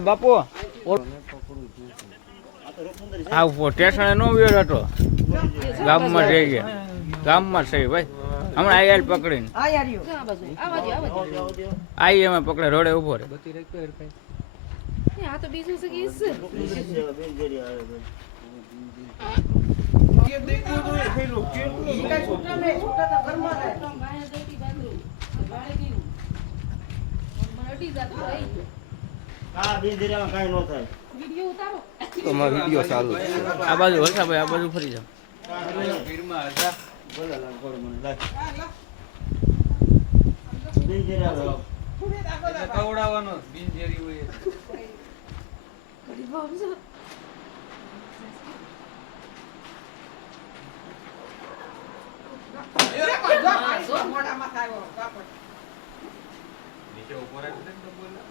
બાપુ station નો વેર હતો ગામમાં જઈ ગયા ગામમાં છે ભાઈ હમણાં આઈ પકડીને આઈ અમે પકડે રોડે ઉભો રે આ તો બીજું છે આ બાજુ હલસા ભાઈ આ બાજુ ફરી જાવ કવડાવવાનો બિનજેરી હોય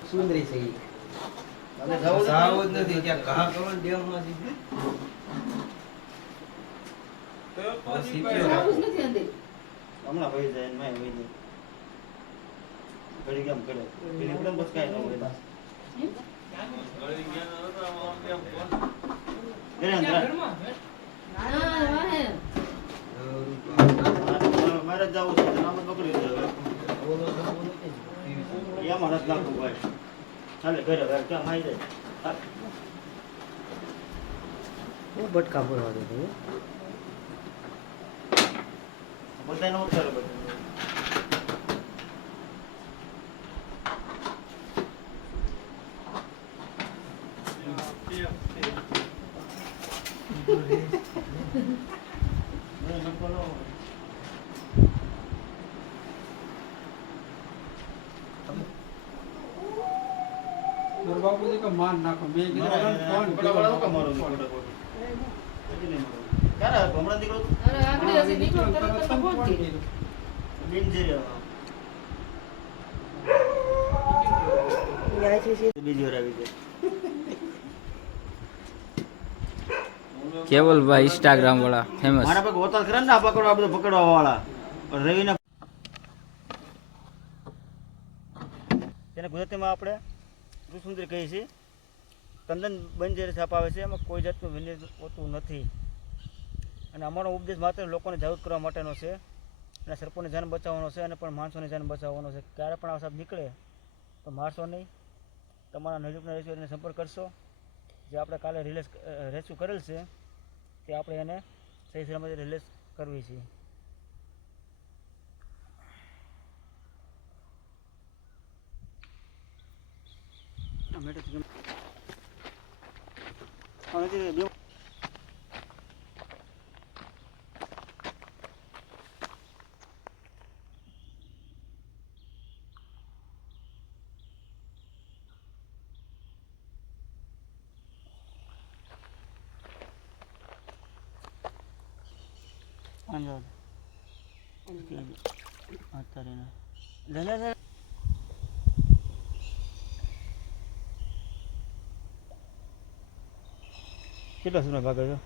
સુંદરી છે અને જાવ જ નથી કે કહા કરો ને દેવ માં દીધી તો હમણાં ભાઈ જાય ને ભાઈ ભાઈ ઘડી કેમ કરે પેલી પણ બસ કાઈ ન હોય ઘડી ગયા તો આમ કેમ ફોન ઘરે અંદર મારે જાવું છે નામ પકડી દે એમાં નથી નાખવું ભાઈ ચાલે ઘરે ઘરે ક્યાં માઈ જાય બહુ બટકા ભરવા દે બધા નો ઉતારે બધા બાપુજી કો માર નાખો મેં કીધું ફોન બડાવાળો કો મારો ક્યારે હમણાં નીકળો અરે આગળ હજી નીકળો તરત ફોન કર્યો બીજી વાર આવી જાય કેવલભાઈ ઇન્સ્ટાગ્રામ વાળા ફેમસ મારા પાસે હોતા ખરા ને આ પકડવા બધું પકડવા વાળા રવિને તેને ગુજરાતીમાં આપણે સુંદર કહીએ છીએ તદ્દન બંધ છાપ આવે છે એમાં કોઈ જાતનું વિનિયોગ હોતું નથી અને અમારો ઉપદેશ માત્ર લોકોને જાગૃત કરવા માટેનો છે અને સરપંચની જાન બચાવવાનો છે અને પણ માણસોની જાન બચાવવાનો છે ક્યારે પણ આ સાહેબ નીકળે તો મારશો નહીં તમારા નજીકના રેસ્ટોરન્ટને સંપર્ક કરશો જે આપણે કાલે રેસ્ક્યુ કરેલ છે તે આપણે એને સહી સલામતી રિલીઝ કરવી છે કેટલા સમય ભાગે છે